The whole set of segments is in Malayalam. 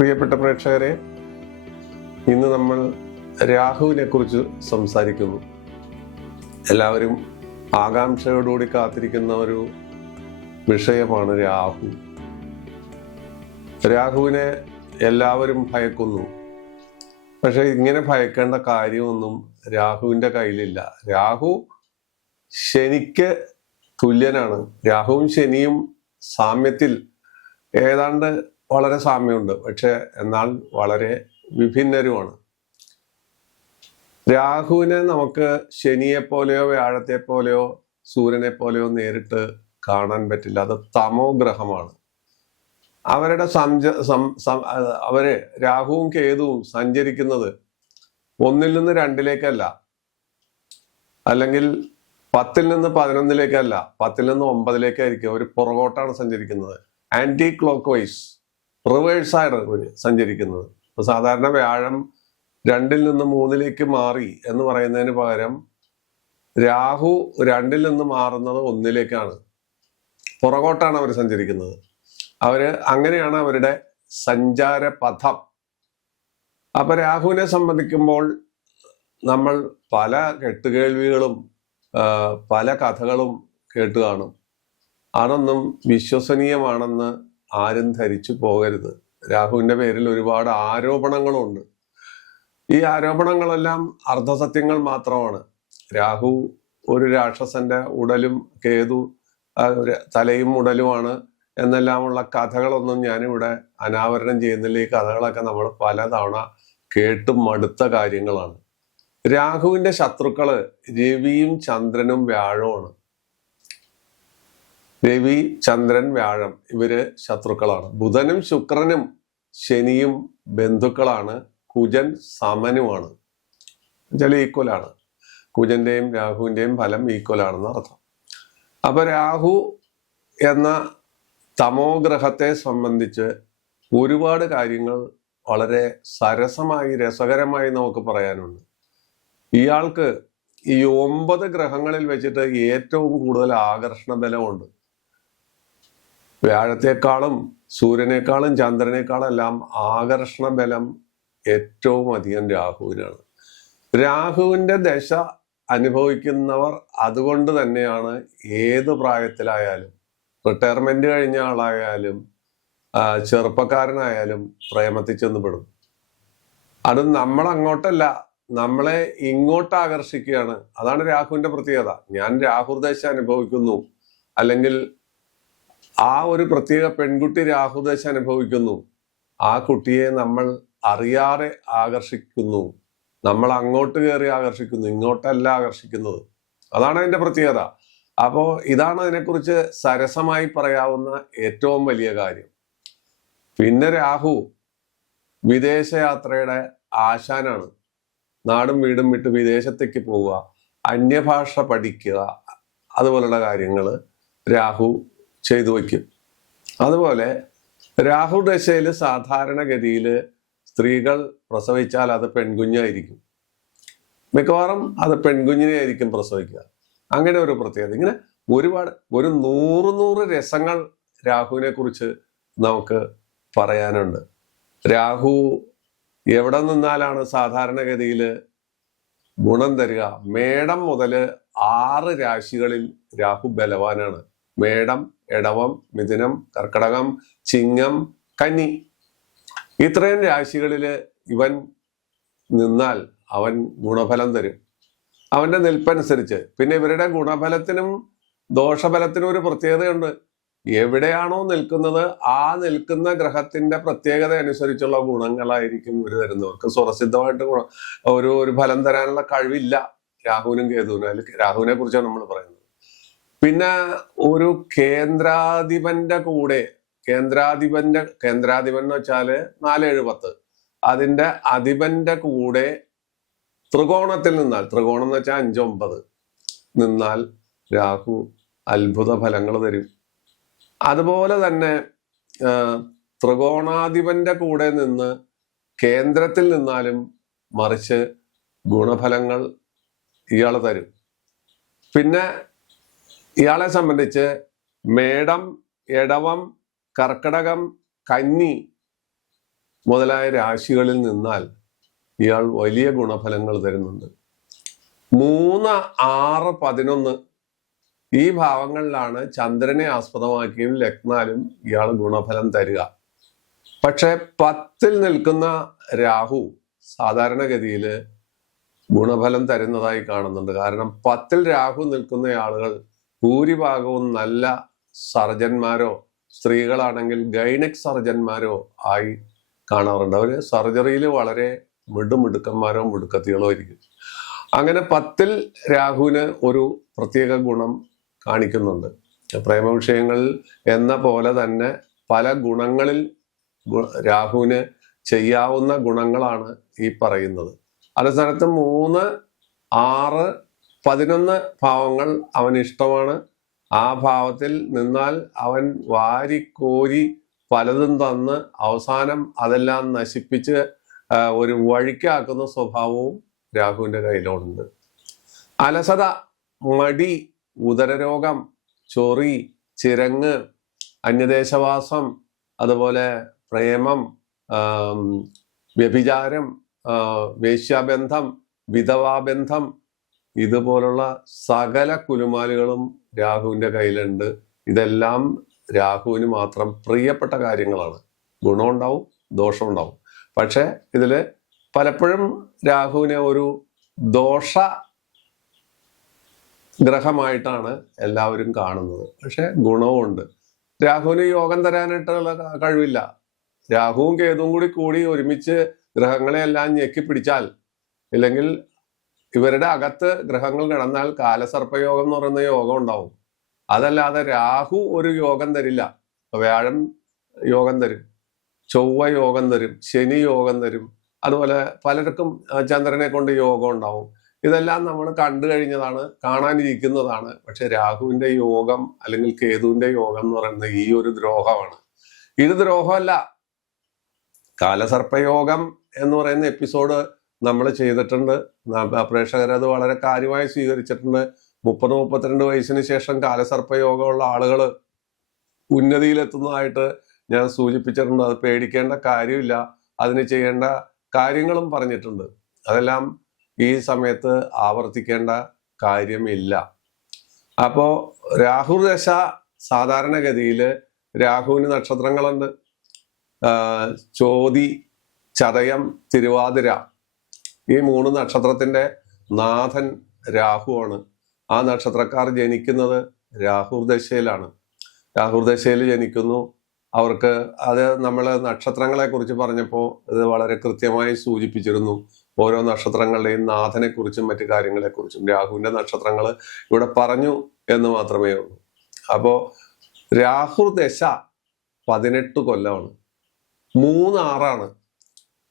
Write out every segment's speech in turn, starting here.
പ്രിയപ്പെട്ട പ്രേക്ഷകരെ, ഇന്ന് നമ്മൾ രാഹുവിനെ കുറിച്ച് സംസാരിക്കുന്നു. എല്ലാവരും ആകാംക്ഷയോടുകൂടി കാത്തിരിക്കുന്ന ഒരു വിഷയമാണ് രാഹു. രാഹുവിനെ എല്ലാവരും ഭയക്കുന്നു. പക്ഷെ ഇങ്ങനെ ഭയക്കേണ്ട കാര്യമൊന്നും രാഹുവിന്റെ കയ്യിലില്ല. രാഹു ശനിക്ക് തുല്യനാണ്. രാഹുവും ശനിയും സാമ്യത്തിൽ ഏതാണ്ട് വളരെ സാമ്യമുണ്ട്, പക്ഷെ എന്നാൽ വളരെ വിഭിന്നരുമാണ്. രാഹുവിനെ നമുക്ക് ശനിയെ പോലെയോ വ്യാഴത്തെ പോലെയോ സൂര്യനെ പോലെയോ നേരിട്ട് കാണാൻ പറ്റില്ല. അത് തമോ ഗ്രഹമാണ്. അവരുടെ അവര് രാഹുവും കേതുവും സഞ്ചരിക്കുന്നത് 1 നിന്ന് 2 അല്ലെങ്കിൽ 10 നിന്ന് 11 10 നിന്ന് 9 ഒരു പുറകോട്ടാണ് സഞ്ചരിക്കുന്നത്. ആന്റി ക്ലോക്ക് വൈസ്, റിവേഴ്സാണ് സഞ്ചരിക്കുന്നത്. ഇപ്പൊ സാധാരണ വ്യാഴം 2 നിന്ന് 3 മാറി എന്ന് പറയുന്നതിന് പകരം രാഹു 2 നിന്ന് മാറുന്നത് 1 പുറകോട്ടാണ് അവർ സഞ്ചരിക്കുന്നത്. അങ്ങനെയാണ് അവരുടെ സഞ്ചാര പഥം. അപ്പൊ രാഹുവിനെ സംബന്ധിക്കുമ്പോൾ നമ്മൾ പല കെട്ടുകേൾവികളും പല കഥകളും കേട്ട് കാണും. അതൊന്നും വിശ്വസനീയമാണെന്ന് ആരും ധരിച്ചു പോകരുത്. രാഹുവിന്റെ പേരിൽ ഒരുപാട് ആരോപണങ്ങളുണ്ട്. ഈ ആരോപണങ്ങളെല്ലാം അർദ്ധസത്യങ്ങൾ മാത്രമാണ്. രാഹു ഒരു രാക്ഷസന്റെ ഉടലും കേതു തലയും ഉടലുമാണ് എന്നെല്ലാമുള്ള കഥകളൊന്നും ഞാനിവിടെ അനാവരണം ചെയ്യുന്നില്ല. ഈ കഥകളൊക്കെ നമ്മൾ പലതവണ കേട്ടും മടുത്ത കാര്യങ്ങളാണ്. രാഹുവിന്റെ ശത്രുക്കള് രവിയും ചന്ദ്രനും വ്യാഴവുമാണ്. രവി, ചന്ദ്രൻ, വ്യാഴം ഇവര് ശത്രുക്കളാണ്. ബുധനും ശുക്രനും ശനിയും ബന്ധുക്കളാണ്. കുജൻ സമനുമാണ്, ഈക്വലാണ്. കുജന്റെയും രാഹുവിന്റെയും ഫലം ഈക്വലാണെന്ന് അർത്ഥം. അപ്പൊ രാഹു എന്ന തമോ ഗ്രഹത്തെ സംബന്ധിച്ച് ഒരുപാട് കാര്യങ്ങൾ വളരെ സരസമായി രസകരമായി നമുക്ക് പറയാനുണ്ട്. ഇയാൾക്ക് ഈ 9 ഗ്രഹങ്ങളിൽ വെച്ചിട്ട് ഏറ്റവും കൂടുതൽ ആകർഷണ ബലമുണ്ട്. വ്യാഴത്തെക്കാളും സൂര്യനേക്കാളും ചന്ദ്രനേക്കാളും എല്ലാം ആകർഷണ ബലം ഏറ്റവും അധികം രാഹുവിനാണ്. രാഹുവിന്റെ ദശ അനുഭവിക്കുന്നവർ അതുകൊണ്ട് തന്നെയാണ് ഏത് പ്രായത്തിലായാലും, റിട്ടയർമെന്റ് കഴിഞ്ഞ ആളായാലും ചെറുപ്പക്കാരനായാലും പ്രേമത്തിൽ ചെന്നുപെടും. അത് നമ്മൾ അങ്ങോട്ടല്ല, നമ്മളെ ഇങ്ങോട്ട് ആകർഷിക്കുകയാണ്. അതാണ് രാഹുവിന്റെ പ്രത്യേകത. ഞാൻ രാഹുദശ അനുഭവിക്കുന്നു, അല്ലെങ്കിൽ ആ ഒരു പ്രത്യേക പെൺകുട്ടി രാഹുദശ അനുഭവിക്കുന്നു, ആ കുട്ടിയെ നമ്മൾ അറിയാതെ ആകർഷിക്കുന്നു. നമ്മൾ അങ്ങോട്ട് കയറി ആകർഷിക്കുന്നു, ഇങ്ങോട്ടല്ല ആകർഷിക്കുന്നത്. അതാണ് അതിന്റെ പ്രത്യേകത. അപ്പോ ഇതാണ് അതിനെക്കുറിച്ച് സരസമായി പറയാവുന്ന ഏറ്റവും വലിയ കാര്യം. പിന്നെ രാഹു വിദേശയാത്രയുടെ ആശാനാണ്. നാടും വീടും വിട്ട് വിദേശത്തേക്ക് പോവുക, അന്യഭാഷ പഠിക്കുക, അതുപോലുള്ള കാര്യങ്ങൾ രാഹു ചെയ്തു വയ്ക്കും. അതുപോലെ രാഹു ദശയിൽ സാധാരണഗതിയിൽ സ്ത്രീകൾ പ്രസവിച്ചാൽ അത് പെൺകുഞ്ഞായിരിക്കും. മിക്കവാറും അത് പെൺകുഞ്ഞിനെ ആയിരിക്കും പ്രസവിക്കുക. അങ്ങനെ ഒരു പ്രത്യേകത. ഇങ്ങനെ ഒരുപാട് 100 രസങ്ങൾ രാഹുവിനെ കുറിച്ച് നമുക്ക് പറയാനുണ്ട്. രാഹു എവിടെ നിന്നാലാണ് സാധാരണഗതിയിൽ ഗുണം തരിക? മേടം മുതൽ 6 രാശികളിൽ രാഹു ബലവാനാണ്. മേടം, എടവം, മിഥുനം, കർക്കടകം, ചിങ്ങം, കന്നി, ഇത്രയും രാശികളില് ഇവൻ നിന്നാൽ അവൻ ഗുണഫലം തരും, അവന്റെ നിൽപ്പനുസരിച്ച്. പിന്നെ ഇവരുടെ ഗുണഫലത്തിനും ദോഷഫലത്തിനും ഒരു പ്രത്യേകതയുണ്ട്. എവിടെയാണോ നിൽക്കുന്നത് ആ നിൽക്കുന്ന ഗ്രഹത്തിന്റെ പ്രത്യേകത അനുസരിച്ചുള്ള ഗുണങ്ങളായിരിക്കും ഇവർ തരുന്നവർക്ക്. സ്വതസിദ്ധമായിട്ട് ഒരു ഫലം തരാനുള്ള കഴിവില്ല രാഹുവിനും കേതുവിനും. അല്ലെങ്കിൽ രാഹുവിനെ കുറിച്ചാണ് നമ്മൾ പറയുന്നത്. പിന്നെ ഒരു കേന്ദ്രാധിപന്റെ കൂടെ, കേന്ദ്രാധിപൻ എന്ന് വെച്ചാല് 4, 7, 10, അതിന്റെ അധിപന്റെ കൂടെ ത്രികോണത്തിൽ നിന്നാൽ, ത്രികോണം എന്ന് വെച്ചാൽ 5, 9 നിന്നാൽ രാഹു അത്ഭുത ഫലങ്ങൾ തരും. അതുപോലെ തന്നെ ത്രികോണാധിപന്റെ കൂടെ നിന്ന് കേന്ദ്രത്തിൽ നിന്നാലും മറിച്ച് ഗുണഫലങ്ങൾ ഇയാൾ തരും. പിന്നെ ഇയാളെ സംബന്ധിച്ച് മേടം, എടവം, കർക്കടകം, കന്നി മുതലായ രാശികളിൽ നിന്നാൽ ഇയാൾ വലിയ ഗുണഫലങ്ങൾ തരുന്നുണ്ട്. 3, 6, 11 ഈ ഭാവങ്ങളിലാണ് ചന്ദ്രനെ ആസ്പദമാക്കിയും ലഗ്നാലും ഇയാൾ ഗുണഫലം തരിക. പക്ഷെ 10ൽ നിൽക്കുന്ന രാഹു സാധാരണഗതിയിൽ ഗുണഫലം തരുന്നതായി കാണുന്നുണ്ട്. കാരണം 10ൽ രാഹു നിൽക്കുന്ന ആളുകൾ ഭൂരിഭാഗവും നല്ല സർജന്മാരോ, സ്ത്രീകളാണെങ്കിൽ ഗൈനക് സർജന്മാരോ ആയി കാണാറുണ്ട്. അവര് സർജറിയിൽ വളരെ മിടുക്കന്മാരോ മിടുക്കത്തികളോ ആയിരിക്കും. അങ്ങനെ 10ൽ രാഹുവിന് ഒരു പ്രത്യേക ഗുണം കാണിക്കുന്നുണ്ട്. പ്രേമവിഷയങ്ങളിൽ എന്ന പോലെ തന്നെ പല ഗുണങ്ങളിൽ രാഹുവിന് ചെയ്യാവുന്ന ഗുണങ്ങളാണ് ഈ പറയുന്നത്. അതേ സ്ഥാനത്ത് 3, 6, 11 ഭാവങ്ങൾ അവന് ഇഷ്ടമാണ്. ആ ഭാവത്തിൽ നിന്നാൽ അവൻ വാരിക്കോരി പലതും തന്ന് അവസാനം അതെല്ലാം നശിപ്പിച്ച് ഒരു വഴിക്കാക്കുന്ന സ്വഭാവവും രാഹുവിന്റെ കയ്യിലുണ്ട്. അലസത, മടി, ഉദരരോഗം, ചൊറി, ചിരങ്ങ്, അന്യദേശവാസം, അതുപോലെ പ്രേമം, വ്യഭിചാരം, വേശ്യാബന്ധം, വിധവാബന്ധം, ഇതുപോലുള്ള സകല കുലുമാലുകളും രാഹുവിന്റെ കയ്യിലുണ്ട്. ഇതെല്ലാം രാഹുവിന് മാത്രം പ്രിയപ്പെട്ട കാര്യങ്ങളാണ്. ഗുണമുണ്ടാവും, ദോഷമുണ്ടാവും. പക്ഷെ ഇതില് പലപ്പോഴും രാഹുവിനെ ഒരു ദോഷ ഗ്രഹമായിട്ടാണ് എല്ലാവരും കാണുന്നത്. പക്ഷെ ഗുണവുമുണ്ട്. രാഹുവിന് യോഗം തരാനായിട്ടുള്ള കഴിവില്ല. രാഹുവും കേതുവും കൂടി ഒരുമിച്ച് ഗ്രഹങ്ങളെ എല്ലാം ഞെക്കി പിടിച്ചാൽ, ഇല്ലെങ്കിൽ ഇവരുടെ അകത്ത് ഗ്രഹങ്ങൾ കിടന്നാൽ കാലസർപ്പയോഗം എന്ന് പറയുന്ന യോഗം ഉണ്ടാവും. അതല്ലാതെ രാഹു ഒരു യോഗം തരില്ല. വ്യാഴം യോഗം തരും, ചൊവ്വ യോഗം തരും, ശനി യോഗം തരും. അതുപോലെ പലർക്കും ചന്ദ്രനെ കൊണ്ട് യോഗം ഉണ്ടാവും. ഇതെല്ലാം നമ്മൾ കണ്ടു കഴിഞ്ഞതാണ്, കാണാനിരിക്കുന്നതാണ്. പക്ഷെ രാഹുവിന്റെ യോഗം അല്ലെങ്കിൽ കേതുവിന്റെ യോഗം എന്ന് പറയുന്നത് ഈ ഒരു ദ്രോഹമാണ്. ഇത് ദ്രോഹമല്ല. കാലസർപ്പയോഗം എന്ന് പറയുന്ന എപ്പിസോഡ് നമ്മൾ ചെയ്തിട്ടുണ്ട്. പ്രേക്ഷകർ അത് വളരെ കാര്യമായി സ്വീകരിച്ചിട്ടുണ്ട്. 30-32 വയസ്സിന് ശേഷം കാലസർപ്പയോഗമുള്ള ആളുകൾ ഉന്നതിയിലെത്തുന്നതായിട്ട് ഞാൻ സൂചിപ്പിച്ചിട്ടുണ്ട്. അത് പേടിക്കേണ്ട കാര്യമില്ല. അതിന് ചെയ്യേണ്ട കാര്യങ്ങളും പറഞ്ഞിട്ടുണ്ട്. അതെല്ലാം ഈ സമയത്ത് ആവർത്തിക്കേണ്ട കാര്യമില്ല. അപ്പോ രാഹു ദശ സാധാരണഗതിയിൽ രാഹുവിന് നക്ഷത്രങ്ങളുണ്ട്. ചോതി, ചതയം, തിരുവാതിര, ഈ 3 നക്ഷത്രത്തിന്റെ നാഥൻ രാഹുവാണ്. ആ നക്ഷത്രക്കാർ ജനിക്കുന്നത് രാഹുദശയിലാണ്. രാഹുദശയിൽ ജനിക്കുന്നു. അവർക്ക് അത് നമ്മൾ നക്ഷത്രങ്ങളെ കുറിച്ച് പറഞ്ഞപ്പോൾ ഇത് വളരെ കൃത്യമായി സൂചിപ്പിച്ചിരുന്നു. ഓരോ നക്ഷത്രങ്ങളുടെയും നാഥനെ കുറിച്ചും മറ്റു കാര്യങ്ങളെ കുറിച്ചും. രാഹുവിന്റെ നക്ഷത്രങ്ങൾ ഇവിടെ പറഞ്ഞു എന്ന് മാത്രമേ ഉള്ളൂ. അപ്പോ രാഹുദശ 18 കൊല്ലമാണ്. 3 6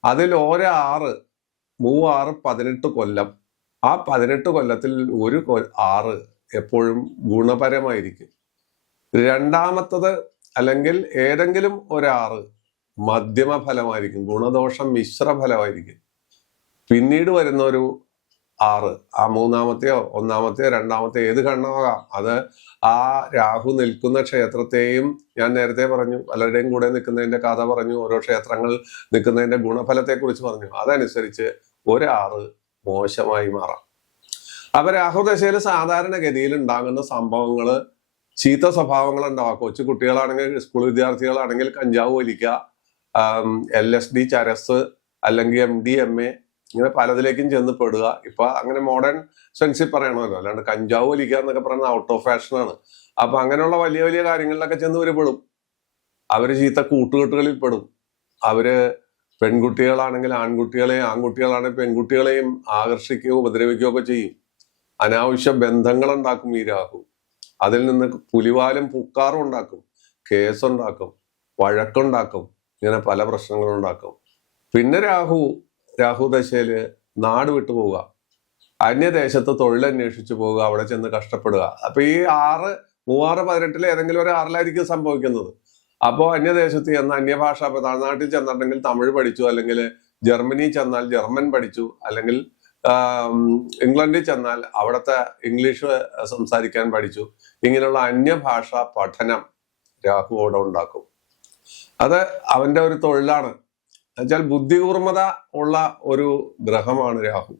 അതിൽ 6 3 6 18 കൊല്ലം. ആ 18 കൊല്ലത്തിൽ ഒരു 6 എപ്പോഴും ഗുണപരമായിരിക്കും. രണ്ടാമത്തത് അല്ലെങ്കിൽ ഏതെങ്കിലും 6 മധ്യമ ഫലമായിരിക്കും, ഗുണദോഷം മിശ്ര ഫലമായിരിക്കും. പിന്നീട് വരുന്ന ഒരു 6, ആ 3-മത്തെയോ 1-മത്തെയോ 2-മത്തെയോ ഏത് കണ്ണമാകാം. അത് ആ രാഹു നിൽക്കുന്ന ക്ഷേത്രത്തെയും, ഞാൻ നേരത്തെ പറഞ്ഞു പലരുടെയും കൂടെ നിൽക്കുന്നതിന്റെ കഥ പറഞ്ഞു, ഓരോ ക്ഷേത്രങ്ങൾ നിൽക്കുന്നതിന്റെ ഗുണഫലത്തെ കുറിച്ച് പറഞ്ഞു. അതനുസരിച്ച് ഒരു 6 മോശമായി മാറാം. അപ്പൊ രാഹുദശയിൽ സാധാരണഗതിയിൽ ഉണ്ടാകുന്ന സംഭവങ്ങള് ചീത്ത സ്വഭാവങ്ങൾ ഉണ്ടാവുക. കൊച്ചു കുട്ടികളാണെങ്കിൽ, സ്കൂൾ വിദ്യാർത്ഥികളാണെങ്കിൽ കഞ്ചാവ് വലിക്കുക, LSD, ചരസ്, അല്ലെങ്കിൽ MDMA, ഇങ്ങനെ പലതിലേക്കും ചെന്ന് പെടുക. ഇപ്പൊ അങ്ങനെ മോഡേൺ സെൻസിൽ പറയണമല്ലോ, അല്ലാണ്ട് കഞ്ചാവ് വലിക്കുക എന്നൊക്കെ പറയുന്നത് ഔട്ട് ഓഫ് ഫാഷനാണ്. അപ്പൊ അങ്ങനെയുള്ള വലിയ വലിയ കാര്യങ്ങളിലൊക്കെ ചെന്ന് ഇവര് പെടും. അവര് ചീത്ത കൂട്ടുകെട്ടുകളിൽ പെടും. അവര് പെൺകുട്ടികളാണെങ്കിൽ ആൺകുട്ടികളെയും, ആൺകുട്ടികളാണെങ്കിൽ പെൺകുട്ടികളെയും ആകർഷിക്കുകയോ ഉപദ്രവിക്കുകയോ ഒക്കെ ചെയ്യും. അനാവശ്യ ബന്ധങ്ങൾ ഉണ്ടാക്കും ഈ രാഹു. അതിൽ നിന്ന് പുലിവാലും പുക്കാറും ഉണ്ടാക്കും, കേസുണ്ടാക്കും, വഴക്കുണ്ടാക്കും, ഇങ്ങനെ പല പ്രശ്നങ്ങളും ഉണ്ടാക്കും. പിന്നെ രാഹു ദശയില് നാട് വിട്ടു പോവുക, അന്യദേശത്ത് തൊഴിലന്വേഷിച്ചു പോവുക, അവിടെ ചെന്ന് കഷ്ടപ്പെടുക. അപ്പൊ ഈ 6 3 6 18 ഏതെങ്കിലും ഒരു 6-ലായിരിക്കും സംഭവിക്കുന്നത്. അപ്പോ അന്യദേശത്ത് ചെന്ന് അന്യഭാഷ, ഇപ്പൊ തമിഴ്നാട്ടിൽ ചെന്നിട്ടുണ്ടെങ്കിൽ തമിഴ് പഠിച്ചു, അല്ലെങ്കിൽ ജർമ്മനി ചെന്നാൽ ജർമ്മൻ പഠിച്ചു, അല്ലെങ്കിൽ ഇംഗ്ലണ്ടിൽ ചെന്നാൽ അവിടുത്തെ ഇംഗ്ലീഷ് സംസാരിക്കാൻ പഠിച്ചു. ഇങ്ങനെയുള്ള അന്യഭാഷ പഠനം രാഹു അവിടെ ഉണ്ടാക്കും. അത് അവന്റെ ഒരു തൊഴിലാണ്. എന്നുവെച്ചാൽ ബുദ്ധികൂർമ്മത ഉള്ള ഒരു ഗ്രഹമാണ് രാഹു.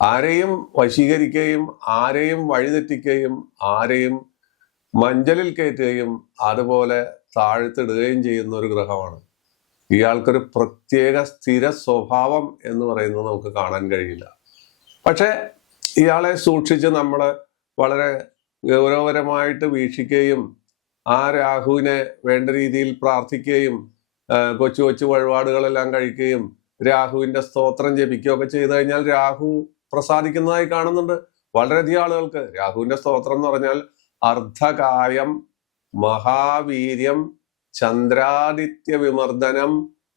ആരെയും വശീകരിക്കുകയും ആരെയും വഴിതെറ്റിക്കുകയും ആരെയും മഞ്ചലിൽ കയറ്റുകയും അതുപോലെ താഴ്ത്തിടുകയും ചെയ്യുന്ന ഒരു ഗ്രഹമാണ്. ഇയാൾക്കൊരു പ്രത്യേക സ്ഥിര സ്വഭാവം എന്ന് പറയുന്നത് നമുക്ക് കാണാൻ കഴിയില്ല. പക്ഷെ ഇയാളെ സൂക്ഷിച്ച് നമ്മൾ വളരെ ഗൗരവപരമായിട്ട് വീക്ഷിക്കുകയും ആ രാഹുവിനെ വേണ്ട രീതിയിൽ പ്രാർത്ഥിക്കുകയും കൊച്ചു കൊച്ചു വഴിപാടുകളെല്ലാം കഴിക്കുകയും രാഹുവിന്റെ സ്തോത്രം ജപിക്കുകയൊക്കെ ചെയ്തു കഴിഞ്ഞാൽ രാഹു പ്രസാദിക്കുന്നതായി കാണുന്നുണ്ട് വളരെയധികം ആളുകൾക്ക്. രാഹുവിന്റെ സ്തോത്രം എന്ന് പറഞ്ഞാൽ അർദ്ധകായം മഹാവീര്യം ചന്ദ്രാദിത്യ വിമർദ്ദനം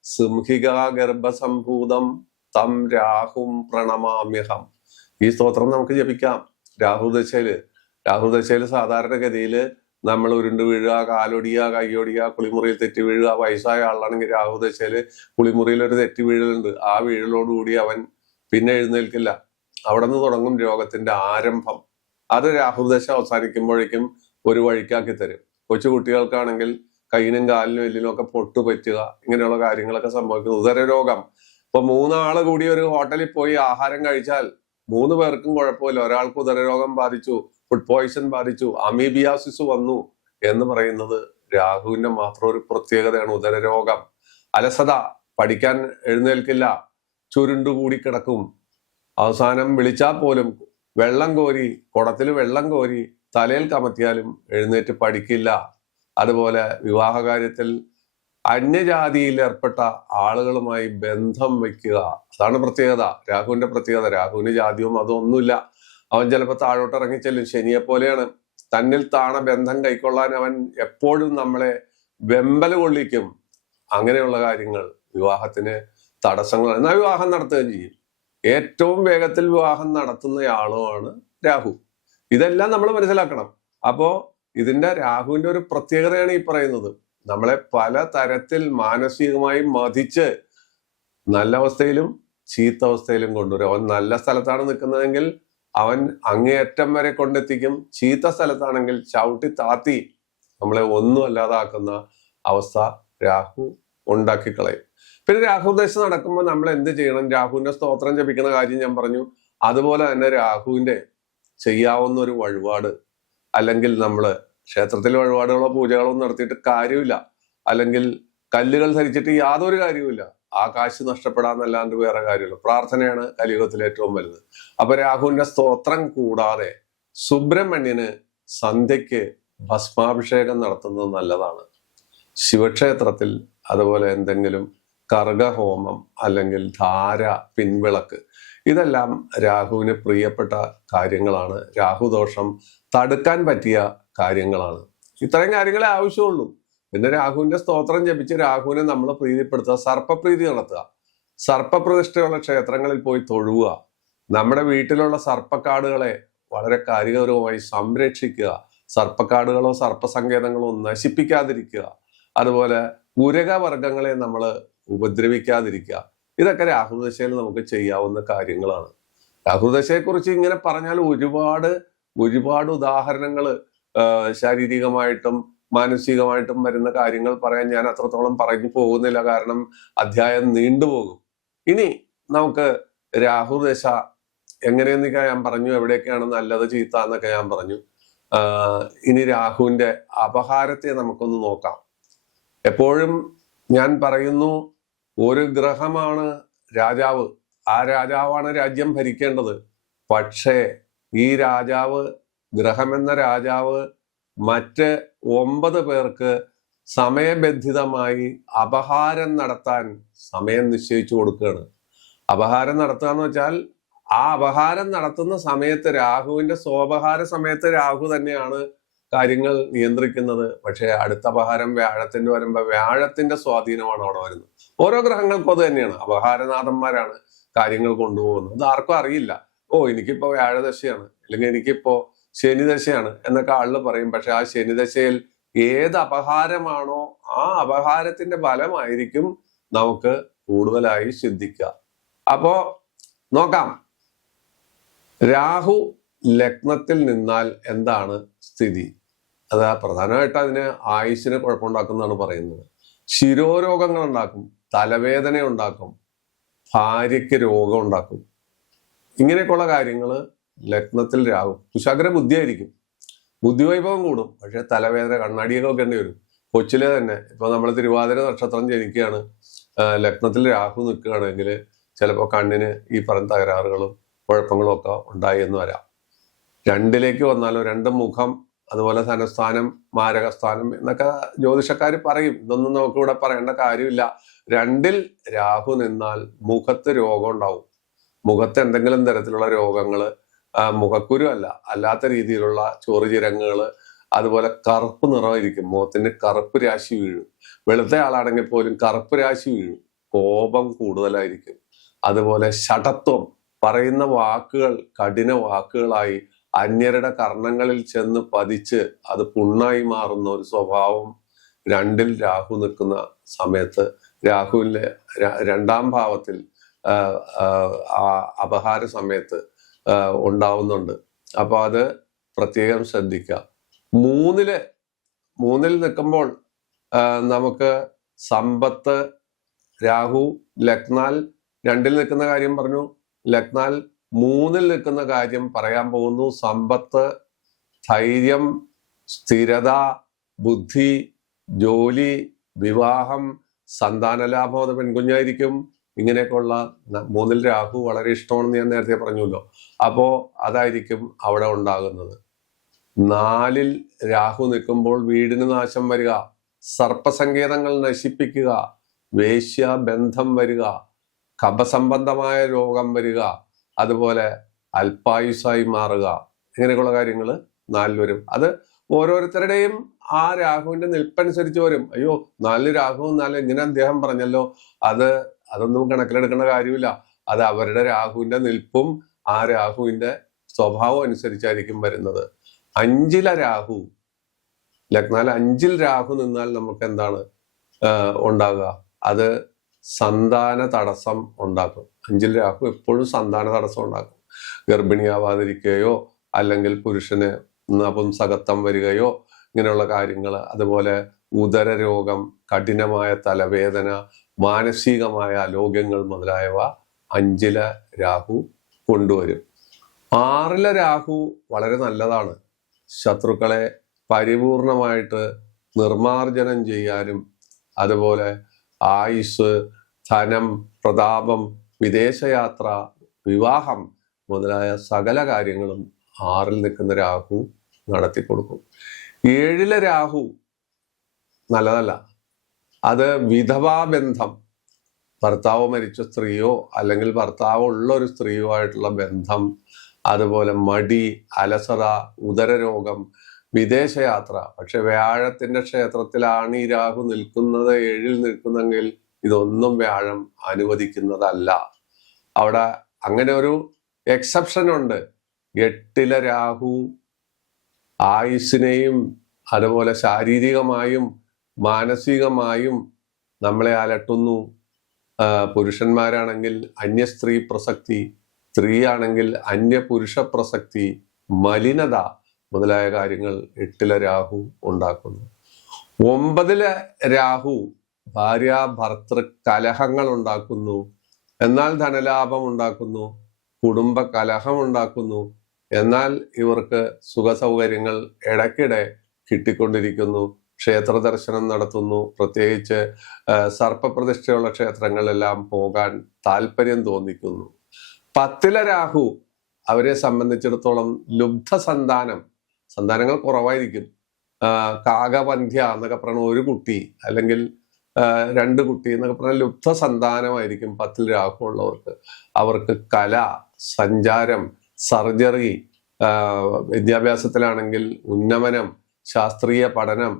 സിംഹികാ ഗർഭസംഭൂതം തം രാഹും പ്രണമാമ്യഹം. ഈ സ്തോത്രം നമുക്ക് ജപിക്കാം രാഹുദശയില് സാധാരണഗതിയില് നമ്മൾ ഉരുണ്ട് വീഴുക, കാലൊടിയുക, കൈയൊടിയുക, കുളിമുറിയിൽ തെറ്റി വീഴുക. വയസ്സായ ആളാണെങ്കിൽ രാഹുദശയില് കുളിമുറിയിൽ ഒരു തെറ്റി വീഴലുണ്ട്. ആ വീഴലോടുകൂടി അവൻ പിന്നെ എഴുന്നേൽക്കില്ല. അവിടെ നിന്ന് തുടങ്ങും രോഗത്തിന്റെ ആരംഭം. അത് രാഹുദശ അവസാനിക്കുമ്പോഴേക്കും ഒരു വഴിക്കാക്കി തരും. കൊച്ചു കുട്ടികൾക്കാണെങ്കിൽ കൈയിനും കാലിനും എല്ലിനും ഒക്കെ പൊട്ടു പറ്റുക, ഇങ്ങനെയുള്ള കാര്യങ്ങളൊക്കെ സംഭവിക്കുന്നു. ഉദരരോഗം. ഇപ്പൊ 3 ആള് കൂടി ഒരു ഹോട്ടലിൽ പോയി ആഹാരം കഴിച്ചാൽ 3 പേർക്കും കുഴപ്പമില്ല. ഒരാൾക്ക് ഉദരരോഗം ബാധിച്ചു, ഫുഡ് പോയിസൺ ബാധിച്ചു, അമീബിയാസിസ് വന്നു എന്ന് പറയുന്നത് രാഹുവിന്റെ മാത്രം ഒരു പ്രത്യേകതയാണ്. ഉദരരോഗം, അലസത, പഠിക്കാൻ എഴുന്നേൽക്കില്ല, ചുരുണ്ടുകൂടി കിടക്കും. അവസാനം വിളിച്ചാൽ പോലും വെള്ളം കോരി, കുടത്തിൽ വെള്ളം കോരി തലയിൽ കമത്തിയാലും എഴുന്നേറ്റ് പഠിക്കില്ല. അതുപോലെ വിവാഹ കാര്യത്തിൽ അന്യജാതിയിൽ ഏർപ്പെട്ട ആളുകളുമായി ബന്ധം വെക്കുക, അതാണ് പ്രത്യേകത. രാഹുവിന്റെ പ്രത്യേകത. രാഹുവിന് ജാതിയും അതൊന്നുമില്ല. അവൻ ചിലപ്പോൾ താഴോട്ട് ഇറങ്ങിച്ചെല്ലും. ശനിയെ പോലെയാണ്. തന്നിൽ താണ ബന്ധം കൈക്കൊള്ളാൻ അവൻ എപ്പോഴും നമ്മളെ വെമ്പൽ കൊള്ളിക്കും. അങ്ങനെയുള്ള കാര്യങ്ങൾ വിവാഹത്തിന് തടസ്സങ്ങൾ. എന്നാൽ വിവാഹം നടത്തുകയും ചെയ്യും. ഏറ്റവും വേഗത്തിൽ വിവാഹം നടത്തുന്നയാളുമാണ് രാഹു. ഇതെല്ലാം നമ്മൾ മനസ്സിലാക്കണം. അപ്പോ ഇതിന്റെ രാഹുവിന്റെ ഒരു പ്രത്യേകതയാണ് ഈ പറയുന്നത്. നമ്മളെ പല തരത്തിൽ മാനസികമായി മതിച്ച് നല്ല അവസ്ഥയിലും ചീത്ത അവസ്ഥയിലും കൊണ്ടുവരും. അവൻ നല്ല സ്ഥലത്താണ് നിൽക്കുന്നതെങ്കിൽ അവൻ അങ്ങേയറ്റം വരെ കൊണ്ടെത്തിക്കും. ചീത്ത സ്ഥലത്താണെങ്കിൽ ചവിട്ടി താത്തി നമ്മളെ ഒന്നും അല്ലാതാക്കുന്ന അവസ്ഥ രാഹു ഉണ്ടാക്കി കളയും. പിന്നെ രാഹുദശ നടക്കുമ്പോൾ നമ്മൾ എന്ത് ചെയ്യണം? രാഹുവിന്റെ സ്തോത്രം ജപിക്കുന്ന കാര്യം ഞാൻ പറഞ്ഞു. അതുപോലെ തന്നെ രാഹുവിന്റെ ചെയ്യാവുന്ന ഒരു വഴിപാട്, അല്ലെങ്കിൽ നമ്മള് ക്ഷേത്രത്തിൽ വഴിപാടുകളോ പൂജകളോ ഒന്നും നടത്തിയിട്ട് കാര്യമില്ല, അല്ലെങ്കിൽ കല്ലുകൾ ധരിച്ചിട്ട് യാതൊരു കാര്യവുമില്ല. ആ കാശ് നഷ്ടപ്പെടാന്നല്ലാണ്ട് വേറെ കാര്യമില്ല. പ്രാർത്ഥനയാണ് കലിയുഗത്തിൽ ഏറ്റവും വലുത്. അപ്പൊ രാഹുവിന്റെ സ്തോത്രം കൂടാതെ സുബ്രഹ്മണ്യന് സന്ധ്യയ്ക്ക് ഭസ്മാഭിഷേകം നടത്തുന്നത് നല്ലതാണ്. ശിവക്ഷേത്രത്തിൽ അതുപോലെ എന്തെങ്കിലും കർഗഹോമം അല്ലെങ്കിൽ ധാര, പിൻവിളക്ക്, ഇതെല്ലാം രാഹുവിന് പ്രിയപ്പെട്ട കാര്യങ്ങളാണ്. രാഹുദോഷം തടുക്കാൻ പറ്റിയ കാര്യങ്ങളാണ്. ഇത്രയും കാര്യങ്ങളെ ആവശ്യമുള്ളൂ. പിന്നെ രാഹുവിന്റെ സ്തോത്രം ജപിച്ച് രാഹുവിനെ നമ്മൾ പ്രീതിപ്പെടുത്തുക, സർപ്പപ്രീതി നടത്തുക, സർപ്പപ്രതിഷ്ഠയുള്ള ക്ഷേത്രങ്ങളിൽ പോയി തൊഴുക, നമ്മുടെ വീട്ടിലുള്ള സർപ്പക്കാടുകളെ വളരെ കാര്യഗൗരവമായി സംരക്ഷിക്കുക, സർപ്പക്കാടുകളോ സർപ്പസങ്കേതങ്ങളോ നശിപ്പിക്കാതിരിക്കുക, അതുപോലെ ഉരകവർഗങ്ങളെ നമ്മൾ ഉപദ്രവിക്കാതിരിക്കുക. ഇതൊക്കെ രാഹുദശയിൽ നമുക്ക് ചെയ്യാവുന്ന കാര്യങ്ങളാണ്. രാഹുദശയെക്കുറിച്ച് ഇങ്ങനെ പറഞ്ഞാൽ ഒരുപാട് ഉദാഹരണങ്ങൾ ശാരീരികമായിട്ടും മാനസികമായിട്ടും വരുന്ന കാര്യങ്ങൾ പറയാൻ ഞാൻ അത്രത്തോളം പറഞ്ഞു പോകുന്നില്ല. കാരണം അധ്യായം നീണ്ടുപോകും. ഇനി നമുക്ക് രാഹുദശ എങ്ങനെയെന്നൊക്കെ ഞാൻ പറഞ്ഞു, എവിടെയൊക്കെയാണ് നല്ലത് ചീത്ത എന്നൊക്കെ ഞാൻ പറഞ്ഞു. ഇനി രാഹുവിന്റെ അപഹാരത്തെ നമുക്കൊന്ന് നോക്കാം. എപ്പോഴും ഞാൻ പറയുന്നു, ഒരു ഗ്രഹമാണ് രാജാവ്. ആ രാജാവാണ് രാജ്യം ഭരിക്കേണ്ടത്. പക്ഷേ ഈ രാജാവ്, ഗ്രഹമെന്ന രാജാവ് മറ്റ് 9 പേർക്ക് സമയബന്ധിതമായി അപഹാരം നടത്താൻ സമയം നിശ്ചയിച്ചു കൊടുക്കുകയാണ്. അപഹാരം നടത്തുക എന്ന് വെച്ചാൽ ആ അപഹാരം നടത്തുന്ന സമയത്ത്, രാഹുവിന്റെ സ്വപഹാര സമയത്ത് രാഹു തന്നെയാണ് കാര്യങ്ങൾ നിയന്ത്രിക്കുന്നത്. പക്ഷെ അടുത്ത അപഹാരം വ്യാഴത്തിന്റെ വരുമ്പോ വ്യാഴത്തിന്റെ സ്വാധീനമാണ് അവിടെ വരുന്നത്. ഓരോ ഗ്രഹങ്ങൾക്കും അത് തന്നെയാണ്. അപഹാരനാഥന്മാരാണ് കാര്യങ്ങൾ കൊണ്ടുപോകുന്നത്. അത് ആർക്കും അറിയില്ല. എനിക്കിപ്പോ വ്യാഴദശയാണ്, അല്ലെങ്കിൽ എനിക്കിപ്പോ ശനിദശയാണ് എന്നൊക്കെ ആളുകൾ പറയും. പക്ഷെ ആ ശനിദശയിൽ ഏത് അപഹാരമാണോ ആ അപഹാരത്തിന്റെ ഫലമായിരിക്കും നമുക്ക് കൂടുതലായി സിദ്ധിക്കുക. അപ്പോ നോക്കാം, രാഹു ലഗ്നത്തിൽ നിന്നാൽ എന്താണ് സ്ഥിതി? അത് പ്രധാനമായിട്ട് അതിന് ആയുസ്സിന് കുഴപ്പമുണ്ടാക്കുന്നതാണ് പറയുന്നത്. ശിരോരോഗങ്ങൾ ഉണ്ടാക്കും, തലവേദന ഉണ്ടാക്കും, ഭാര്യയ്ക്ക് രോഗം ഉണ്ടാക്കും. ഇങ്ങനെയൊക്കെയുള്ള കാര്യങ്ങൾ ലഗ്നത്തിൽ രാഹു. കുശാഗ്ര ബുദ്ധിയായിരിക്കും, ബുദ്ധിവൈഭവം കൂടും, പക്ഷെ തലവേദന കണ്ണാടിയൊക്കെ വെക്കേണ്ടി വരും. കൊച്ചിലെ തന്നെ ഇപ്പൊ നമ്മൾ തിരുവാതിര നക്ഷത്രം ജനിക്കുകയാണ്, ലഗ്നത്തിൽ രാഹു നിൽക്കുകയാണെങ്കിൽ ചിലപ്പോൾ കണ്ണിന് ഈ പറഞ്ഞ തകരാറുകളും കുഴപ്പങ്ങളും ഒക്കെ ഉണ്ടായി എന്ന് വരാം. 2ലേക്ക് വന്നാലോ, 2 മുഖം, അതുപോലെ ധനസ്ഥാനം, മാരകസ്ഥാനം എന്നൊക്കെ ജ്യോതിഷക്കാർ പറയും. ഇതൊന്നും നമുക്കിവിടെ പറയേണ്ട കാര്യമില്ല. 2ൽ രാഹു നിന്നാൽ മുഖത്ത് രോഗം ഉണ്ടാവും. മുഖത്ത് എന്തെങ്കിലും തരത്തിലുള്ള രോഗങ്ങള്, മുഖക്കുരു അല്ല, അല്ലാത്ത രീതിയിലുള്ള ചൊറിചിരങ്ങുകള്, അതുപോലെ കറുപ്പ് നിറമായിരിക്കും, മുഖത്തിന് കറുപ്പ് രാശി വീഴും. വെളുത്ത ആളാണെങ്കിൽ പോലും കറുപ്പ് രാശി വീഴും. കോപം കൂടുതലായിരിക്കും. അതുപോലെ ഷടത്വം, പറയുന്ന വാക്കുകൾ കഠിന വാക്കുകളായി അന്യരുടെ കർണങ്ങളിൽ ചെന്ന് പതിച്ച് അത് പുണ്ണായി മാറുന്ന ഒരു സ്വഭാവം 2ൽ രാഹു നിൽക്കുന്ന സമയത്ത്, രാഹുവിന്റെ 2ാം ഭാവത്തിൽ അപഹാര സമയത്ത് ഉണ്ടാവുന്നുണ്ട്. അപ്പൊ അത് പ്രത്യേകം ശ്രദ്ധിക്കുക. 3ൽ നിൽക്കുമ്പോൾ നമുക്ക് സമ്പത്ത്, രാഹു ലഗ്നാൽ 2ൽ നിൽക്കുന്ന കാര്യം പറഞ്ഞു, ലഗ്നാൽ 3ൽ നിൽക്കുന്ന കാര്യം പറയാൻ പോകുന്നു. സമ്പത്ത്, ധൈര്യം, സ്ഥിരത, ബുദ്ധി, ജോലി, വിവാഹം, സന്താനലാഭം, അത് പെൺകുഞ്ഞായിരിക്കും. ഇങ്ങനെയൊക്കെയുള്ള 3ൽ രാഹു വളരെ ഇഷ്ടമാണെന്ന് ഞാൻ നേരത്തെ പറഞ്ഞല്ലോ. അപ്പോ അതായിരിക്കും അവിടെ ഉണ്ടാകുന്നത്. 4ൽ രാഹു നിൽക്കുമ്പോൾ വീടിന് നാശം വരിക, സർപ്പസങ്കേതങ്ങൾ നശിപ്പിക്കുക, വേശ്യാബന്ധം വരിക, കഫസംബന്ധമായ രോഗം വരിക, അതുപോലെ അല്പായുസായി മാറുക, ഇങ്ങനെയൊക്കെയുള്ള കാര്യങ്ങൾ 4ൽ വരും. അത് ഓരോരുത്തരുടെയും ആ രാഹുവിന്റെ നിൽപ്പനുസരിച്ച് വരും. അയ്യോ 4 രാഹു 4 ഇങ്ങനെ അദ്ദേഹം പറഞ്ഞല്ലോ, അതൊന്നും കണക്കിലെടുക്കേണ്ട കാര്യമില്ല. അത് അവരുടെ രാഹുവിന്റെ നിൽപ്പും ആ രാഹുവിന്റെ സ്വഭാവം അനുസരിച്ചായിരിക്കും വരുന്നത്. 5ലെ രാഹു, ലഗ്നാൽ 5ൽ രാഹു നിന്നാൽ നമുക്ക് എന്താണ് ഉണ്ടാകുക? അത് സന്താന തടസ്സം ഉണ്ടാക്കും. 5ൽ രാഹു എപ്പോഴും സന്താന തടസ്സം ഉണ്ടാക്കും. ഗർഭിണിയാവാതിരിക്കുകയോ അല്ലെങ്കിൽ പുരുഷന് നപുംസകത്വം വരികയോ ഇങ്ങനെയുള്ള കാര്യങ്ങൾ, അതുപോലെ ഉദര രോഗം, കഠിനമായ തലവേദന, മാനസികമായ അലോഗ്യങ്ങൾ മുതലായവ 5ലെ രാഹു കൊണ്ടുവരും. 6ലെ രാഹു വളരെ നല്ലതാണ്. ശത്രുക്കളെ പരിപൂർണമായിട്ട് നിർമാർജനം ചെയ്യാനും, അതുപോലെ ആയുസ്, ധനം, പ്രതാപം, വിദേശയാത്ര, വിവാഹം മുതലായ സകല കാര്യങ്ങളും 6ൽ നിൽക്കുന്ന രാഹു നടത്തി കൊടുക്കും. 7ലെ രാഹു നല്ലതല്ല. അത് വിധവാബന്ധം, ഭർത്താവ് മരിച്ച സ്ത്രീയോ അല്ലെങ്കിൽ ഭർത്താവ് ഉള്ള ഒരു സ്ത്രീയോ ആയിട്ടുള്ള ബന്ധം, അതുപോലെ മടി, അലസത, ഉദരരോഗം, വിദേശയാത്ര. പക്ഷെ വ്യാഴത്തിന്റെ ക്ഷേത്രത്തിലാണ് ഈ രാഹു നിൽക്കുന്നത്, 7ൽ നിൽക്കുന്നെങ്കിൽ ഇതൊന്നും വ്യാഴം അനുവദിക്കുന്നതല്ല. അവിടെ അങ്ങനെ ഒരു എക്സെപ്ഷൻ ഉണ്ട്. 8ലെ രാഹു ആയുസ്സിനെയും അതുപോലെ ശാരീരികമായും മാനസികമായും നമ്മളെ അലട്ടുന്നു. പുരുഷന്മാരാണെങ്കിൽ അന്യ സ്ത്രീ പ്രസക്തി, സ്ത്രീയാണെങ്കിൽ അന്യ പുരുഷ പ്രസക്തി, മലിനത മുതലായ കാര്യങ്ങൾ 8ലെ രാഹു ഉണ്ടാക്കുന്നു. 9ലെ രാഹു ഭാര്യ ഭർത്തൃ കലഹങ്ങൾ ഉണ്ടാക്കുന്നു. എന്നാൽ ധനലാഭം ഉണ്ടാക്കുന്നു, കുടുംബ കലഹം ഉണ്ടാക്കുന്നു. എന്നാൽ ഇവർക്ക് സുഖസൗകര്യങ്ങൾ ഇടയ്ക്കിടെ കിട്ടിക്കൊണ്ടിരിക്കുന്നു. ക്ഷേത്ര ദർശനം നടത്തുന്നു. പ്രത്യേകിച്ച് സർപ്പപ്രതിഷ്ഠയുള്ള ക്ഷേത്രങ്ങളിലെല്ലാം പോകാൻ താല്പര്യം തോന്നിക്കുന്നു. 10ലെ രാഹു അവരെ സംബന്ധിച്ചിടത്തോളം ലുബ്ധ സന്താനങ്ങൾ കുറവായിരിക്കും. കാകവന്ധ്യ എന്നൊക്കെ പറഞ്ഞ ഒരു കുട്ടി അല്ലെങ്കിൽ 2 കുട്ടി എന്നൊക്കെ പറഞ്ഞ ലുബ്ധ സന്താനമായിരിക്കും 10ൽ രാഹു ഉള്ളവർക്ക്. അവർക്ക് കല, സഞ്ചാരം, സർജറി, വിദ്യാഭ്യാസത്തിലാണെങ്കിൽ ഉന്നമനം, ശാസ്ത്രീയ പഠനം,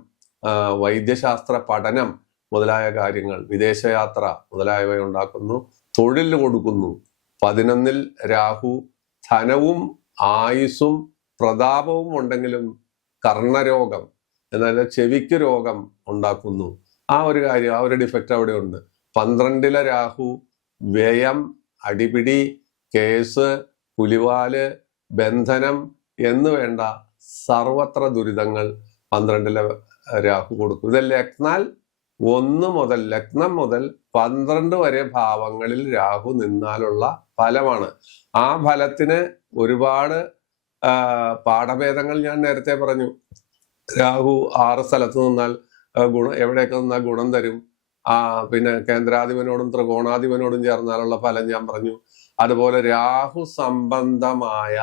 വൈദ്യശാസ്ത്ര പഠനം മുതലായ കാര്യങ്ങൾ, വിദേശയാത്ര മുതലായവ ഉണ്ടാക്കുന്നു. തൊഴിൽ കൊടുക്കുന്നു. 11ൽ രാഹു ധനവും ആയുസ്സും പ്രതാപവും ഉണ്ടെങ്കിലും കർണരോഗം, എന്നാൽ ചെവിക്ക് രോഗം ഉണ്ടാക്കുന്നു. ആ ഒരു കാര്യം, ആ ഒരു ഡിഫക്റ്റ് അവിടെ ഉണ്ട്. 12ലെ രാഹു വ്യയം, അടിപിടി, കേസ്, പുലിവാല്, ബന്ധനം എന്ന് വേണ്ട സർവത്ര ദുരിതങ്ങൾ 12ലെ രാഹു കൊടുക്കും. ഇത് ലഗ്നാൽ 1 മുതൽ ലഗ്നം മുതൽ 12 വരെ ഭാവങ്ങളിൽ രാഹു നിന്നാലുള്ള ഫലമാണ്. ആ ഫലത്തിന് ഒരുപാട് പാഠഭേദങ്ങൾ ഞാൻ നേരത്തെ പറഞ്ഞു. രാഹു 6 സ്ഥലത്ത് നിന്നാൽ എവിടെയൊക്കെ നിന്നാൽ ഗുണം തരും. പിന്നെ കേന്ദ്രാധിപനോടും ത്രികോണാധിപനോടും ചേർന്നാലുള്ള ഫലം ഞാൻ പറഞ്ഞു. അതുപോലെ രാഹു സംബന്ധമായ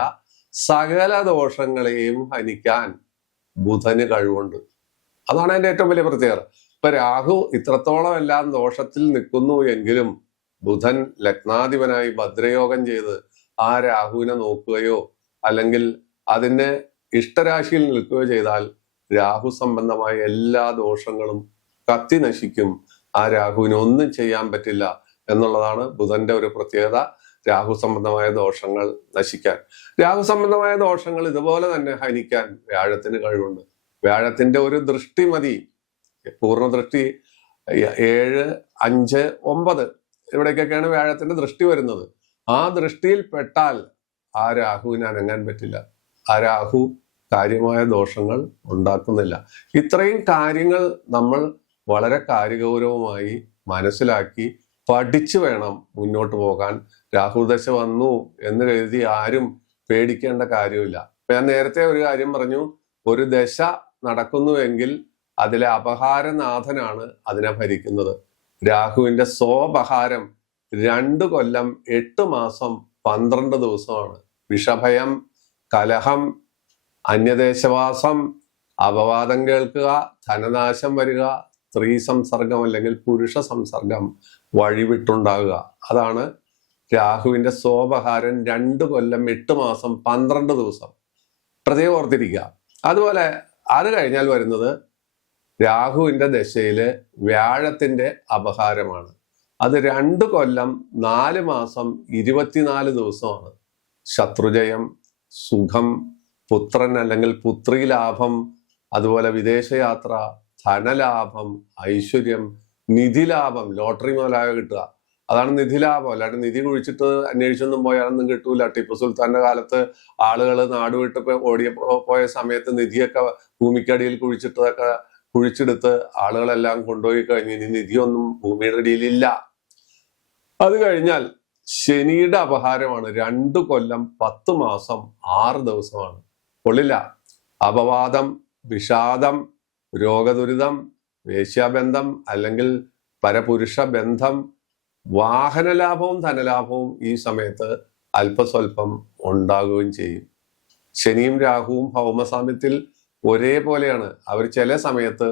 സകല ദോഷങ്ങളെയും ഹനിക്കാൻ ബുധന് കഴിവുണ്ട്. അതാണ് അതിന്റെ ഏറ്റവും വലിയ പ്രത്യേകത. ഇപ്പൊ രാഹു ഇത്രത്തോളം എല്ലാം ദോഷത്തിൽ നിൽക്കുന്നു എങ്കിലും ബുധൻ ലഗ്നാധിപനായി ഭദ്രയോഗം ചെയ്ത് ആ രാഹുവിനെ നോക്കുകയോ അല്ലെങ്കിൽ അതിന്റെ ഇഷ്ടരാശിയിൽ നിൽക്കുകയോ ചെയ്താൽ രാഹു സംബന്ധമായ എല്ലാ ദോഷങ്ങളും കത്തി നശിക്കും. ആ രാഹുവിന് ഒന്നും ചെയ്യാൻ പറ്റില്ല എന്നുള്ളതാണ് ബുധന്റെ ഒരു പ്രത്യേകത. രാഹു സംബന്ധമായ ദോഷങ്ങൾ നശിക്കാൻ, രാഹു സംബന്ധമായ ദോഷങ്ങൾ ഇതുപോലെ തന്നെ ഹനിക്കാൻ വ്യാഴത്തിന് കഴിവുണ്ട്. വ്യാഴത്തിന്റെ ഒരു ദൃഷ്ടി മതി, പൂർണ്ണ ദൃഷ്ടി 7, 5, 9 ഇവിടേക്കൊക്കെയാണ് വ്യാഴത്തിന്റെ ദൃഷ്ടി വരുന്നത്. ആ ദൃഷ്ടിയിൽ പെട്ടാൽ ആ രാഹുവിന് അനങ്ങാൻ പറ്റില്ല. ആ രാഹു കാര്യമായ ദോഷങ്ങൾ ഉണ്ടാക്കുന്നില്ല. ഇത്രയും കാര്യങ്ങൾ നമ്മൾ വളരെ കാര്യഗൗരവമായി മനസ്സിലാക്കി പഠിച്ചു വേണം മുന്നോട്ട് പോകാൻ. രാഹുദശ വന്നു എന്ന് കരുതി ആരും പേടിക്കേണ്ട കാര്യമില്ല. ഞാൻ നേരത്തെ ഒരു കാര്യം പറഞ്ഞു, ഒരു ദശ നടക്കുന്നുവെങ്കിൽ അതിലെ അപഹാരനാഥനാണ് അതിനെ ഭരിക്കുന്നത്. രാഹുവിന്റെ സ്വപഹാരം 2 കൊല്ലം 8 മാസം 12 ദിവസമാണ്. വിഷഭയം, കലഹം, അന്യദേശവാസം, അപവാദം കേൾക്കുക, ധനനാശം വരിക, സ്ത്രീ സംസർഗം അല്ലെങ്കിൽ പുരുഷ സംസർഗം വഴിവിട്ടുണ്ടാകുക. അതാണ് രാഹുവിന്റെ സ്വപഹാരം. 2 കൊല്ലം 8 മാസം 12 ദിവസം പ്രത്യേകം ഓർത്തിരിക്കുക. അതുപോലെ അത് കഴിഞ്ഞാൽ വരുന്നത് രാഹുവിന്റെ ദശയില് വ്യാഴത്തിന്റെ അപഹാരമാണ്. അത് 2 കൊല്ലം 4 മാസം 24 ദിവസമാണ്. ശത്രുജയം, സുഖം, പുത്രൻ അല്ലെങ്കിൽ പുത്രി ലാഭം, അതുപോലെ വിദേശയാത്ര, ധനലാഭം, ഐശ്വര്യം, നിധിലാഭം, ലോട്ടറി മുതലായ കിട്ടുക. അതാണ് നിധിലാഭം. അല്ലാണ്ട് നിധി കുഴിച്ചിട്ട് അന്വേഷിച്ചൊന്നും പോയാലൊന്നും കിട്ടൂല. ടിപ്പു സുൽത്താന്റെ കാലത്ത് ആളുകൾ നാട് വിട്ട് പോയ സമയത്ത് നിധിയൊക്കെ ഭൂമിക്കടിയിൽ കുഴിച്ചെടുത്ത് ആളുകളെല്ലാം കൊണ്ടുപോയി കഴിഞ്ഞ് ഇനി നിധിയൊന്നും ഭൂമിയുടെ അടിയിലില്ല. അത് കഴിഞ്ഞാൽ ശനിയുടെ അപഹാരമാണ്. 2 കൊല്ലം 10 മാസം 6 ദിവസമാണ്. കൊള്ളില്ല. അപവാദം, വിഷാദം, രോഗദുരിതം, വേശ്യാബന്ധം അല്ലെങ്കിൽ പരപുരുഷ ബന്ധം, വാഹനലാഭവും ധനലാഭവും ഈ സമയത്ത് അല്പസ്വല്പം ഉണ്ടാകുകയും ചെയ്യും. ശനിയും രാഹുവും ഭൗമസാമ്യത്തിൽ ഒരേപോലെയാണ്. അവർ ചില സമയത്ത്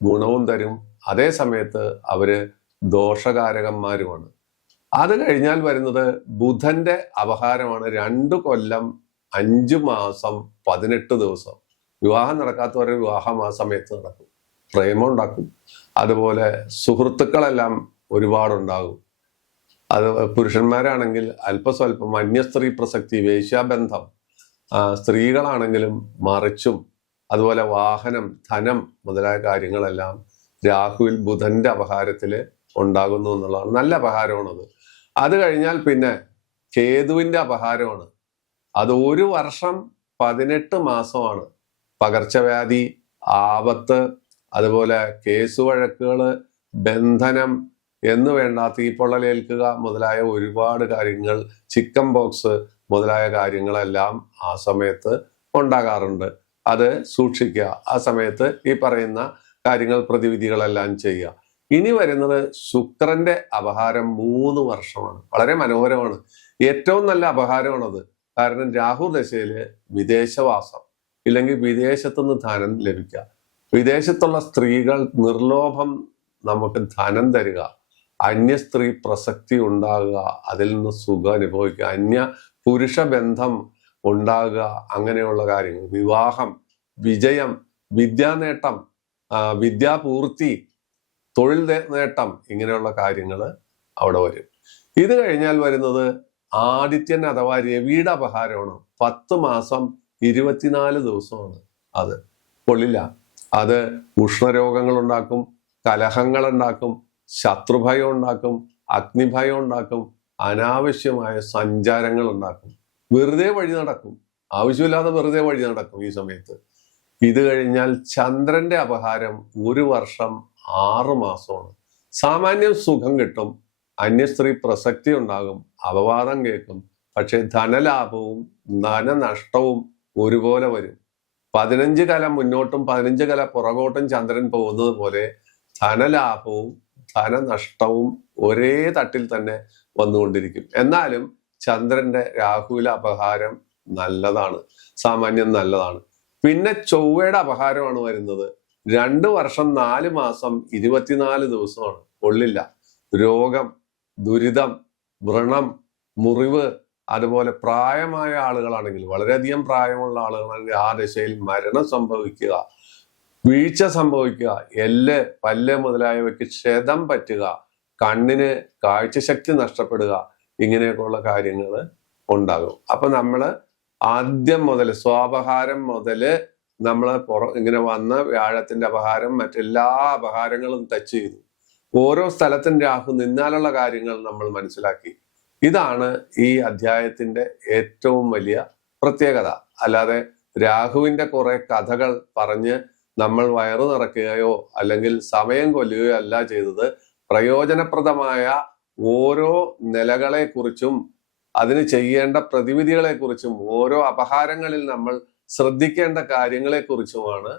ഗുണവും തരും, അതേ സമയത്ത് അവര് ദോഷകാരകന്മാരുമാണ്. അത് കഴിഞ്ഞാൽ വരുന്നത് ബുധന്റെ അപഹാരമാണ്. 2 കൊല്ലം 5 മാസം 18 ദിവസം. വിവാഹം നടക്കാത്തവരെ വിവാഹം ആ സമയത്ത് നടക്കും. പ്രേമം ഉണ്ടാക്കും. അതുപോലെ സുഹൃത്തുക്കളെല്ലാം ഒരുപാടുണ്ടാകും. അത് പുരുഷന്മാരാണെങ്കിൽ അല്പസ്വല്പം അന്യസ്ത്രീ പ്രസക്തി, വേശ്യാബന്ധം, സ്ത്രീകളാണെങ്കിലും മറിച്ചും. അതുപോലെ വാഹനം, ധനം മുതലായ കാര്യങ്ങളെല്ലാം രാഹുവിൽ ബുധന്റെ അപഹാരത്തില് ഉണ്ടാകുന്നു എന്നുള്ളതാണ്. നല്ല അപഹാരമാണത്. അത് കഴിഞ്ഞാൽ പിന്നെ കേതുവിന്റെ അപഹാരമാണ്. അത് 1 വർഷം 18 മാസമാണ്. പകർച്ചവ്യാധി, ആപത്ത്, അതുപോലെ കേസ് വഴക്കുകള്, ബന്ധനം എന്ന് വേണ്ട തീപ്പൊള്ളലേൽക്കുക മുതലായ ഒരുപാട് കാര്യങ്ങൾ, ചിക്കൻ ബോക്സ് മുതലായ കാര്യങ്ങളെല്ലാം ആ സമയത്ത് ഉണ്ടാകാറുണ്ട്. അത് സൂക്ഷിക്കുക. ആ സമയത്ത് ഈ പറയുന്ന കാര്യങ്ങൾ, പ്രതിവിധികളെല്ലാം ചെയ്യുക. ഇനി വരുന്നത് ശുക്രന്റെ അപഹാരം 3 വർഷമാണ്. വളരെ മനോഹരമാണ്. ഏറ്റവും നല്ല അപഹാരമാണത്. കാരണം രാഹു ദശയില് വിദേശവാസം ഇല്ലെങ്കിൽ വിദേശത്തുനിന്ന് ധനം ലഭിക്കുക, വിദേശത്തുള്ള സ്ത്രീകൾ നിർലോഭം നമുക്ക് ധനം തരിക, അന്യ സ്ത്രീ പ്രസക്തി ഉണ്ടാകുക, അതിൽ നിന്ന് സുഖം അനുഭവിക്കുക, അന്യ പുരുഷ ബന്ധം ഉണ്ടാകുക, അങ്ങനെയുള്ള കാര്യങ്ങൾ, വിവാഹം, വിജയം, വിദ്യാനേട്ടം, വിദ്യാപൂർത്തി, തൊഴിൽ നേട്ടം, ഇങ്ങനെയുള്ള കാര്യങ്ങൾ അവിടെ വരും. ഇത് കഴിഞ്ഞാൽ വരുന്നത് ആദിത്യൻ അഥവാ രവിയുടെ അപഹാരമാണ്. 10 മാസം 24 ദിവസമാണ്. അത് കൊള്ളില്ല. അത് ഉഷ്ണരോഗങ്ങൾ ഉണ്ടാക്കും, കലഹങ്ങൾ ഉണ്ടാക്കും, ശത്രുഭയം ഉണ്ടാക്കും, അഗ്നിഭയം ഉണ്ടാക്കും, അനാവശ്യമായ സഞ്ചാരങ്ങൾ ഉണ്ടാക്കും, വെറുതെ വഴി നടക്കും, ആവശ്യമില്ലാതെ വെറുതെ വഴി നടക്കും ഈ സമയത്ത്. ഇത് കഴിഞ്ഞാൽ ചന്ദ്രന്റെ അപഹാരം 1 വർഷം 6 മാസമാണ്. സാമാന്യം സുഖം കിട്ടും, അന്യസ്ത്രീ പ്രസക്തി ഉണ്ടാകും, അപവാദം കേൾക്കും. പക്ഷെ ധനലാഭവും ധനനഷ്ടവും ഒരുപോലെ വരും. 15 കല മുന്നോട്ടും 15 കല പുറകോട്ടും ചന്ദ്രൻ പോകുന്നത് പോലെ ധനലാഭവും ധനനഷ്ടവും ഒരേ തട്ടിൽ തന്നെ വന്നുകൊണ്ടിരിക്കും. എന്നാലും ചന്ദ്രന്റെ രാഹുവിലെ അപഹാരം നല്ലതാണ്, സാമാന്യം നല്ലതാണ്. പിന്നെ ചൊവ്വയുടെ അപഹാരമാണ് വരുന്നത്. 2 വർഷം 4 മാസം 24 ദിവസമാണ്. കൊള്ളില്ല. രോഗം, ദുരിതം, വ്രണം, മുറിവ്, അതുപോലെ പ്രായമായ ആളുകളാണെങ്കിൽ, വളരെയധികം പ്രായമുള്ള ആളുകളാണെങ്കിൽ ആ ദശയിൽ മരണം സംഭവിക്കുക, വീഴ്ച സംഭവിക്കുക, എല്ല്, പല്ല് മുതലായവയ്ക്ക് ക്ഷതം പറ്റുക, കണ്ണിന് കാഴ്ചശക്തി നഷ്ടപ്പെടുക, ഇങ്ങനെയൊക്കെയുള്ള കാര്യങ്ങൾ ഉണ്ടാകും. അപ്പൊ നമ്മള് ആദ്യം മുതൽ സ്വാപഹാരം മുതല് നമ്മള് ഇങ്ങനെ വന്ന വ്യാഴത്തിന്റെ അപഹാരം മറ്റെല്ലാ അപഹാരങ്ങളും ടച്ച് ചെയ്തു. ഓരോ സ്ഥലത്തും രാഹു നിന്നാലുള്ള കാര്യങ്ങൾ നമ്മൾ മനസ്സിലാക്കി. ഇതാണ് ഈ അധ്യായത്തിന്റെ ഏറ്റവും വലിയ പ്രത്യേകത. അല്ലാതെ രാഹുവിന്റെ കുറെ കഥകൾ പറഞ്ഞ് നമ്മൾ വയറു നിറയ്ക്കുകയോ അല്ലെങ്കിൽ സമയം കൊല്ലുകയോ അല്ല ചെയ്തത്. പ്രയോജനപ്രദമായ ഓരോ നിലകളെ കുറിച്ചും അതിന് ചെയ്യേണ്ട പ്രതിവിധികളെ കുറിച്ചും ഓരോ അപഹാരങ്ങളിൽ നമ്മൾ ശ്രദ്ധിക്കേണ്ട കാര്യങ്ങളെ കുറിച്ചുമാണ്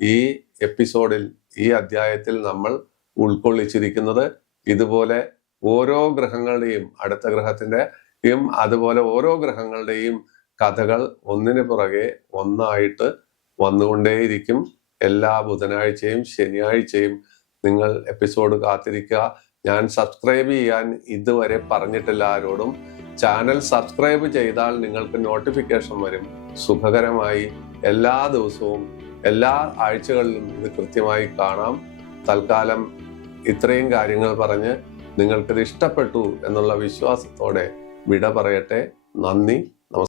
ഈ എപ്പിസോഡിൽ, ഈ അധ്യായത്തിൽ നമ്മൾ ഉൾക്കൊള്ളിച്ചിരിക്കുന്നത്. ഇതുപോലെ ഓരോ ഗ്രഹങ്ങളുടെയും, അടുത്ത ഗ്രഹത്തിന്റെയും അതുപോലെ ഓരോ ഗ്രഹങ്ങളുടെയും കഥകൾ ഒന്നിനു പുറകെ ഒന്നായിട്ട് വന്നുകൊണ്ടേയിരിക്കും. എല്ലാ ബുധനാഴ്ചയും ശനിയാഴ്ചയും നിങ്ങൾ എപ്പിസോഡ് കാത്തിരിക്കുക. ഞാൻ സബ്സ്ക്രൈബ് ചെയ്യാൻ ഇതുവരെ പറഞ്ഞിട്ടില്ല ആരോടും. ചാനൽ സബ്സ്ക്രൈബ് ചെയ്താൽ നിങ്ങൾക്ക് നോട്ടിഫിക്കേഷൻ വരും. സുഖകരമായി എല്ലാ ദിവസവും എല്ലാ ആഴ്ചകളിലും ഇത് കൃത്യമായി കാണാം. തൽക്കാലം ഇത്രയും കാര്യങ്ങൾ പറഞ്ഞ് നിങ്ങൾക്കിത് ഇഷ്ടപ്പെട്ടു എന്നുള്ള വിശ്വാസത്തോടെ വിട പറയട്ടെ. നന്ദി.